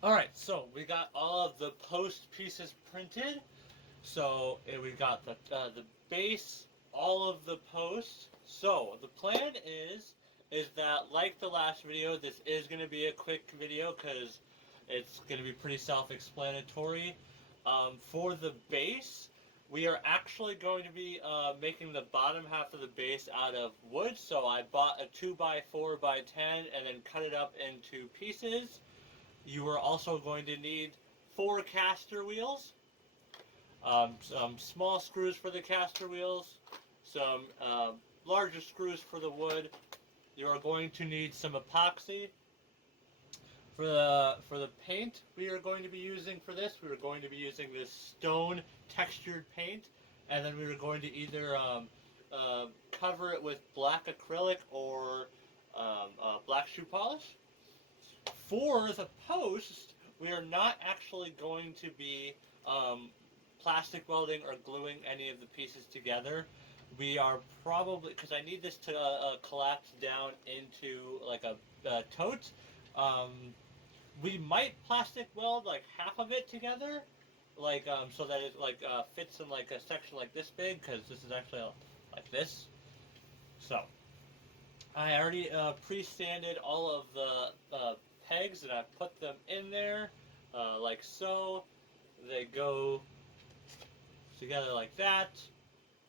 Alright, so we got all of the post pieces printed. So we got the base, all of the posts. So the plan is that, like the last video, this is going to be a quick video because it's going to be pretty self-explanatory. For the base, we are actually going to be making the bottom half of the base out of wood. So I bought a 2x4x10 and then cut it up into pieces. You are also going to need 4 caster wheels, some small screws for the caster wheels, some larger screws for the wood. You are going to need some epoxy. For the paint we are going to be using for this, we are going to be using this stone textured paint, and then we are going to either cover it with black acrylic or black shoe polish. For the post, we are not actually going to be plastic welding or gluing any of the pieces together. We are probably, because I need this to collapse down into like a tote. We might plastic weld like half of it together, like so that it like fits in like a section like this big, because this is actually like this. So I already pre-sanded all of the pegs and I put them in there like so. They go together like that.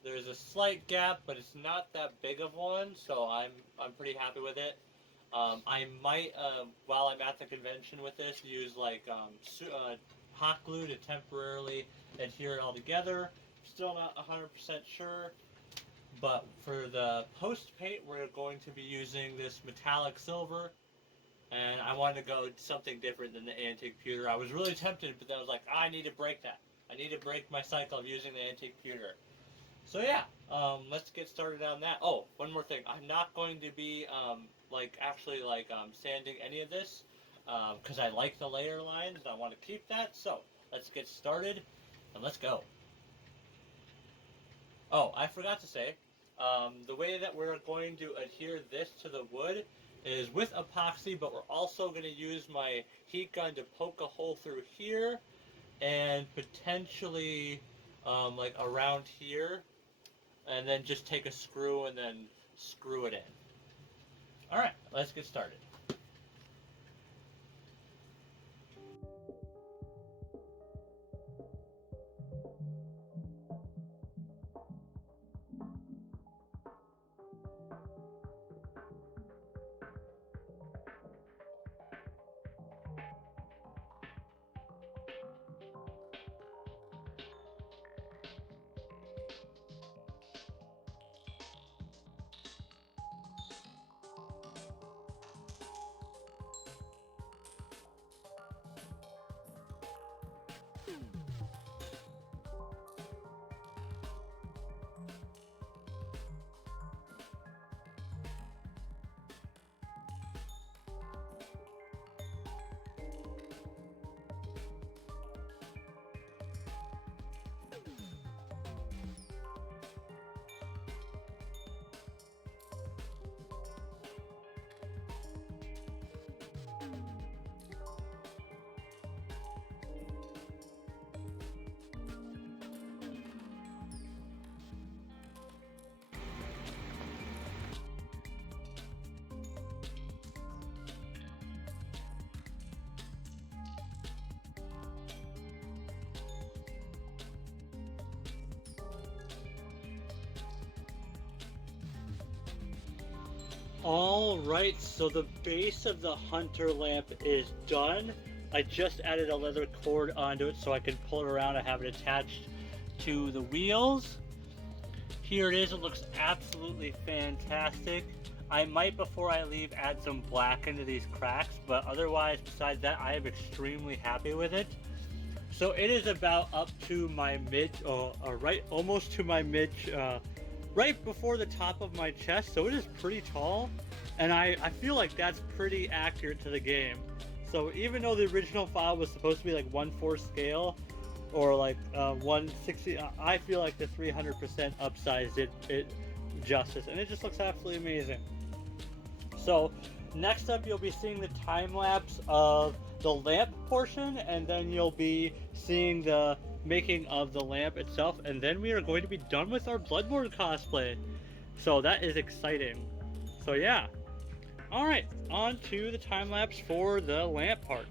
There's a slight gap, but it's not that big of one, so I'm pretty happy with it. I might, while I'm at the convention with this, use like hot glue to temporarily adhere it all together. Still not 100% sure. But for the post paint, we're going to be using this metallic silver, and I wanted to go something different than the antique pewter. I was really tempted, but then I was like, I need to break that. I need to break my cycle of using the antique pewter. So yeah, let's get started on that. Oh, one more thing. I'm not going to be actually sanding any of this because I like the layer lines and I want to keep that. So let's get started and let's go. Oh, I forgot to say, the way that we're going to adhere this to the wood is with epoxy, but we're also going to use my heat gun to poke a hole through here and potentially like around here, and then just take a screw and then screw it in. Alright, let's get started. Alright, so the base of the hunter lamp is done. I just added a leather cord onto it so I can pull it around and have it attached to the wheels. Here it is, it looks absolutely fantastic. I might, before I leave, add some black into these cracks, but otherwise, besides that, I am extremely happy with it. So it is about up to my mid, right, almost to my mid, right before the top of my chest, so it is pretty tall, and I feel like that's pretty accurate to the game. So even though the original file was supposed to be like 1/4 scale, or like 1/60, I feel like the 300% upsized it justice, and it just looks absolutely amazing. So next up you'll be seeing the time lapse of the lamp portion, and then you'll be seeing the making of the lamp itself, and then we are going to be done with our Bloodborne cosplay. So that is exciting. So yeah. Alright, on to the time lapse for the lamp part.